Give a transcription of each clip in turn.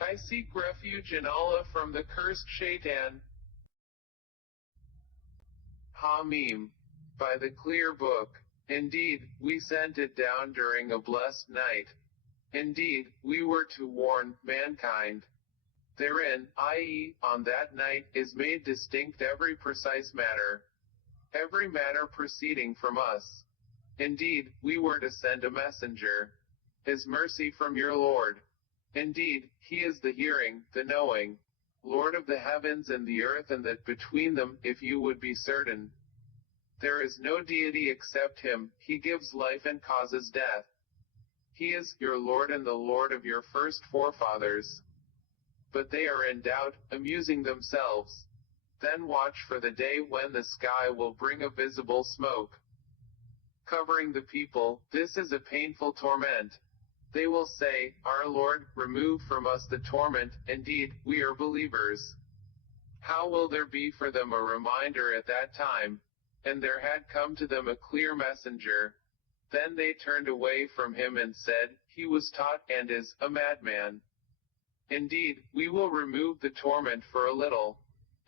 I seek refuge in Allah from the cursed shaitan. Hamim. By the clear book. Indeed, we sent it down during a blessed night. Indeed, we were to warn mankind. Therein, i.e., on that night, is made distinct every precise matter. Every matter proceeding from us. Indeed, we were to send a messenger. His mercy from your Lord. Indeed, he is the hearing, the knowing. Lord of the heavens and the earth and that between them, if you would be certain. There is no deity except him, he gives life and causes death. He is your Lord and the Lord of your first forefathers. But they are in doubt, amusing themselves. Then watch for the day when the sky will bring a visible smoke, covering the people. This is a painful torment. They will say, Our Lord, remove from us the torment, indeed, we are believers. How will there be for them a reminder at that time? And there had come to them a clear messenger. Then they turned away from him and said, He was taught and is a madman. Indeed, we will remove the torment for a little.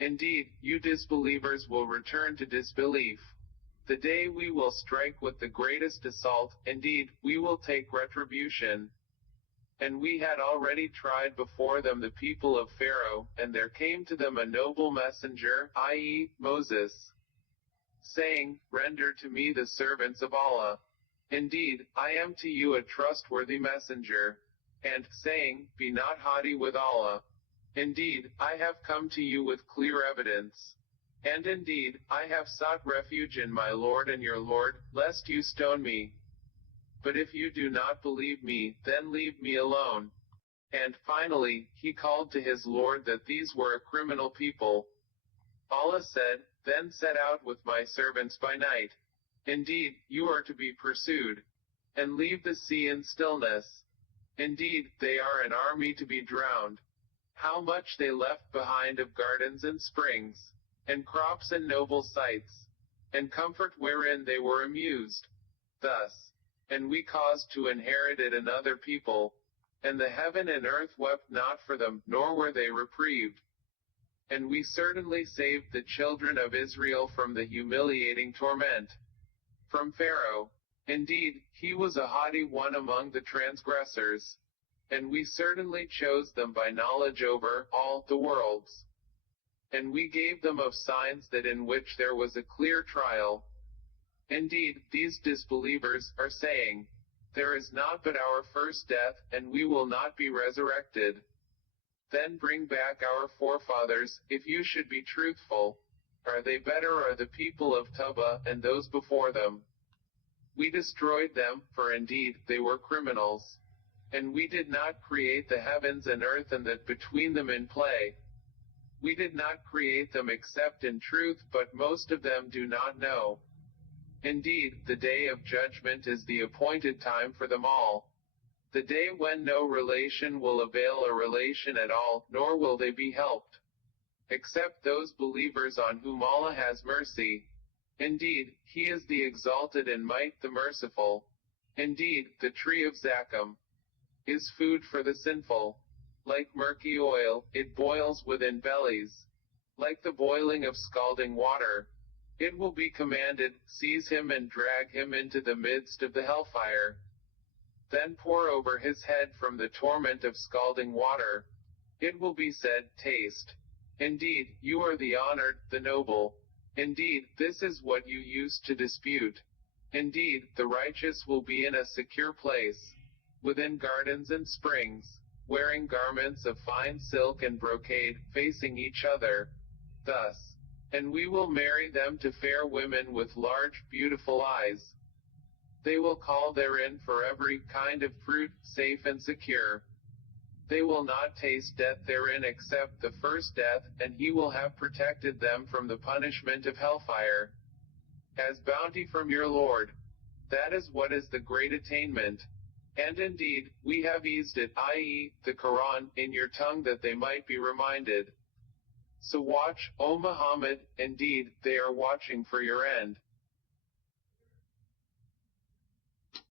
Indeed, you disbelievers will return to disbelief. The day we will strike with the greatest assault, indeed, we will take retribution. And we had already tried before them the people of Pharaoh, and there came to them a noble messenger, i.e., Moses, saying, Render to me the servants of Allah. Indeed, I am to you a trustworthy messenger. And, saying, Be not haughty with Allah. Indeed, I have come to you with clear evidence. And indeed, I have sought refuge in my Lord and your Lord, lest you stone me. But if you do not believe me, then leave me alone. And, finally, he called to his Lord that these were a criminal people. Allah said, Then set out with my servants by night. Indeed, you are to be pursued. And leave the sea in stillness. Indeed, they are an army to be drowned. How much they left behind of gardens and springs, and crops and noble sights, and comfort wherein they were amused. Thus, and we caused to inherit it another people, and the heaven and earth wept not for them, nor were they reprieved. And we certainly saved the children of Israel from the humiliating torment. From Pharaoh. Indeed, he was a haughty one among the transgressors. And we certainly chose them by knowledge over all the worlds. And we gave them of signs that in which there was a clear trial. Indeed, these disbelievers are saying, There is not but our first death, and we will not be resurrected. Then bring back our forefathers, if you should be truthful. Are they better or the people of Tuba and those before them? We destroyed them, for indeed, they were criminals. And we did not create the heavens and earth and that between them in play. We did not create them except in truth, but most of them do not know. Indeed, the day of judgment is the appointed time for them all. The day when no relation will avail a relation at all, nor will they be helped. Except those believers on whom Allah has mercy. Indeed, He is the exalted in might, the merciful. Indeed, the tree of Zaqqum is food for the sinful. Like murky oil, it boils within bellies. Like the boiling of scalding water. It will be commanded, Seize him and drag him into the midst of the hellfire. Then pour over his head from the torment of scalding water. It will be said, Taste. Indeed, you are the honored, the noble. Indeed, this is what you used to dispute. Indeed, the righteous will be in a secure place, within gardens and springs, wearing garments of fine silk and brocade, facing each other. Thus, and we will marry them to fair women with large, beautiful eyes. They will call therein for every kind of fruit, safe and secure. They will not taste death therein except the first death, and He will have protected them from the punishment of hellfire. As bounty from your Lord. That is what is the great attainment. And indeed, we have eased it, i.e., the Quran, in your tongue that they might be reminded. So watch, O Muhammad, indeed, they are watching for your end.